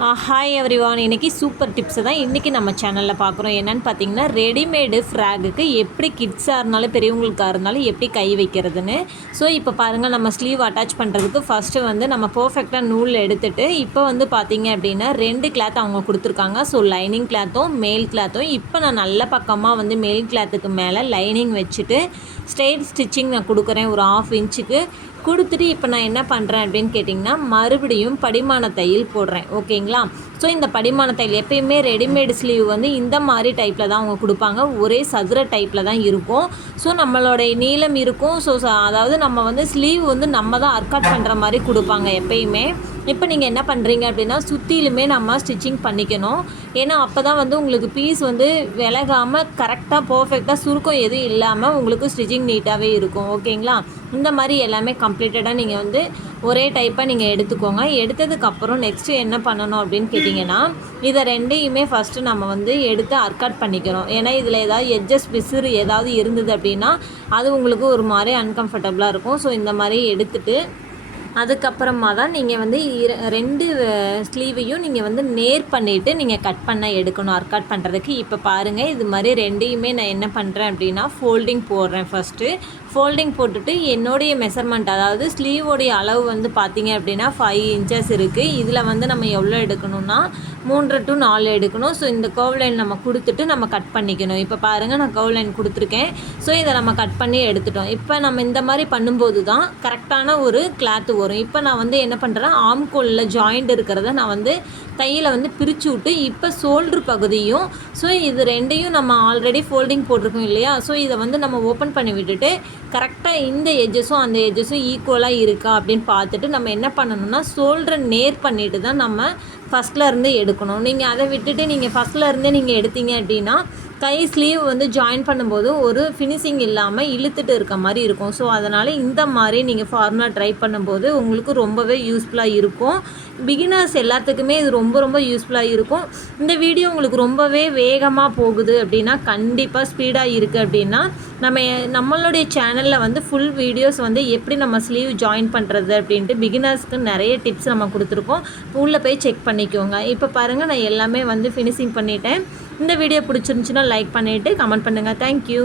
Hi everyone. இன்றைக்கி super டிப்ஸை தான் இன்றைக்கி நம்ம சேனலில் பார்க்குறோம். என்னென்னு பார்த்தீங்கன்னா, ரெடிமேடு ஃப்ராகுக்கு எப்படி கிட்ஸாக இருந்தாலும் பெரியவங்களுக்காக இருந்தாலும் எப்படி கை வைக்கிறதுன்னு. ஸோ இப்போ பாருங்கள், நம்ம ஸ்லீவ் அட்டாச் பண்ணுறதுக்கு ஃபஸ்ட்டு வந்து நம்ம பர்ஃபெக்டாக நூல் எடுத்துகிட்டு இப்போ வந்து பார்த்திங்க அப்படின்னா 2 கிளாத் அவங்க கொடுத்துருக்காங்க. ஸோ லைனிங் கிளாத்தும் மேல் கிளாத்தும். இப்போ நான் நல்ல பக்கமாக வந்து மேல் கிளாத்துக்கு மேலே லைனிங் வச்சுட்டு ஸ்ட்ரெயிட் ஸ்டிச்சிங் நான் கொடுக்குறேன் ஒரு 1/2 இன்ச்சுக்கு கொடுத்துட்டு இப்போ நான் என்ன பண்ணுறேன் அப்படின்னு கேட்டிங்கன்னா, மறுபடியும் படிமான தையல் போடுறேன். ஓகேங்களா? ஸோ இந்த படிமான தையல் எப்பயுமே ரெடிமேடு ஸ்லீவ் வந்து இந்த மாதிரி டைப்பில் தான் அவங்க கொடுப்பாங்க. ஒரே சதுர டைப்பில் தான் இருக்கும். ஸோ நம்மளோடைய நீளம் இருக்கும். ஸோ அதாவது நம்ம வந்து ஸ்லீவ் வந்து நம்ம தான் அர்காட் பண்ணுற மாதிரி கொடுப்பாங்க எப்பயுமே. இப்போ நீங்கள் என்ன பண்ணுறீங்க அப்படின்னா, சுற்றிலுமே நம்ம ஸ்டிச்சிங் பண்ணிக்கணும். ஏன்னா அப்போ தான் வந்து உங்களுக்கு பீஸ் வந்து விலகாமல் கரெக்டாக பர்ஃபெக்டாக சுருக்கம் எதுவும் இல்லாமல் உங்களுக்கு ஸ்டிச்சிங் நீட்டாகவே இருக்கும். ஓகேங்களா? இந்த மாதிரி எல்லாமே கம்ப்ளீட்டடாக நீங்கள் வந்து ஒரே டைப்பாக நீங்கள் எடுத்துக்கோங்க. எடுத்ததுக்கப்புறம் நெக்ஸ்ட்டு என்ன பண்ணணும் அப்படின்னு கேட்டிங்கன்னா, இதை 2யுமே ஃபஸ்ட்டு நம்ம வந்து எடுத்து அர்காட் பண்ணிக்கிறோம். ஏன்னா இதில் ஏதாவது எட்ஜஸ் பிசுறு ஏதாவது இருந்தது அப்படின்னா அது உங்களுக்கு ஒரு மாதிரி அன்கம்ஃபர்டபுளாக இருக்கும். ஸோ இந்த மாதிரி எடுத்துகிட்டு அதுக்கப்புறமா தான் நீங்கள் வந்து 2 ஸ்லீவையும் நீங்கள் வந்து நேர் பண்ணிவிட்டு நீங்கள் கட் பண்ண எடுக்கணும் அர்காட் பண்ணுறதுக்கு. இப்போ பாருங்கள், இது மாதிரி 2யுமே நான் என்ன பண்ணுறேன் அப்படின்னா ஃபோல்டிங் போடுறேன். ஃபஸ்ட்டு ஃபோல்டிங் போட்டுட்டு என்னுடைய மெஷர்மெண்ட், அதாவது ஸ்லீவோடைய அளவு வந்து பார்த்திங்க அப்படின்னா 5 இன்ச்சஸ் இருக்குது. இதில் வந்து நம்ம எவ்வளோ எடுக்கணும்னா 3 to 4 எடுக்கணும். ஸோ இந்த கர்வ் லைன் நம்ம கொடுத்துட்டு நம்ம கட் பண்ணிக்கணும். இப்போ பாருங்கள், நான் கர்வ் லைன் கொடுத்துருக்கேன். ஸோ இதை நம்ம கட் பண்ணி எடுத்துட்டோம். இப்போ நம்ம இந்த மாதிரி பண்ணும்போது தான் கரெக்டான ஒரு கிளாத்து வரும். இப்போ நான் வந்து என்ன பண்ணுறேன், ஆம்கோலில் ஜாயிண்ட் இருக்கிறத நான் வந்து தையில் வந்து பிரித்து விட்டு இப்போ ஷோல்ட்ரு பகுதியும், ஸோ இது 2யும் நம்ம ஆல்ரெடி ஃபோல்டிங் போட்டிருக்கோம் இல்லையா? ஸோ இதை வந்து நம்ம ஓப்பன் பண்ணி விட்டுட்டு கரெக்டாக இந்த எட்ஜஸும் அந்த எட்ஜஸும் ஈக்குவலாக இருக்கா அப்படின்னு பார்த்துட்டு நம்ம என்ன பண்ணணும்னா ஷோல்டரை நேர் பண்ணிவிட்டு தான் நம்ம ஃபஸ்ட்லேருந்து எடுக்கணும். நீங்கள் அதை விட்டுட்டு நீங்கள் ஃபஸ்ட்லேருந்தே நீங்கள் எடுத்தீங்க அப்படின்னா கை ஸ்லீவ் வந்து ஜாயின் பண்ணும்போது ஒரு ஃபினிஷிங் இல்லாமல் இழுத்துட்டு இருக்க மாதிரி இருக்கும். ஸோ அதனால் இந்த மாதிரி நீங்கள் ஃபார்முலா ட்ரை பண்ணும்போது உங்களுக்கு ரொம்பவே யூஸ்ஃபுல்லாக இருக்கும். பிகினர்ஸ் எல்லாத்துக்குமே இது ரொம்ப யூஸ்ஃபுல்லாக இருக்கும். இந்த வீடியோ உங்களுக்கு ரொம்பவே வேகமாக போகுது அப்படின்னா, கண்டிப்பாக ஸ்பீடாக இருக்குது அப்படின்னா நம்மளுடைய சேனலில் வந்து ஃபுல் வீடியோஸ் வந்து எப்படி நம்ம ஸ்லீவ் ஜாயின் பண்ணுறது அப்படின்ட்டு பிகினர்ஸ்க்கு நிறைய டிப்ஸ் நம்ம கொடுத்துருக்கோம். உள்ளே போய் செக் பண்ணிக்கோங்க. இப்போ பாருங்கள், நான் எல்லாமே வந்து ஃபினிஷிங் பண்ணிட்டேன். இந்த வீடியோ பிடிச்சிருந்துச்சுன்னா லைக் பண்ணிவிட்டு கமெண்ட் பண்ணுங்கள். தேங்க்யூ.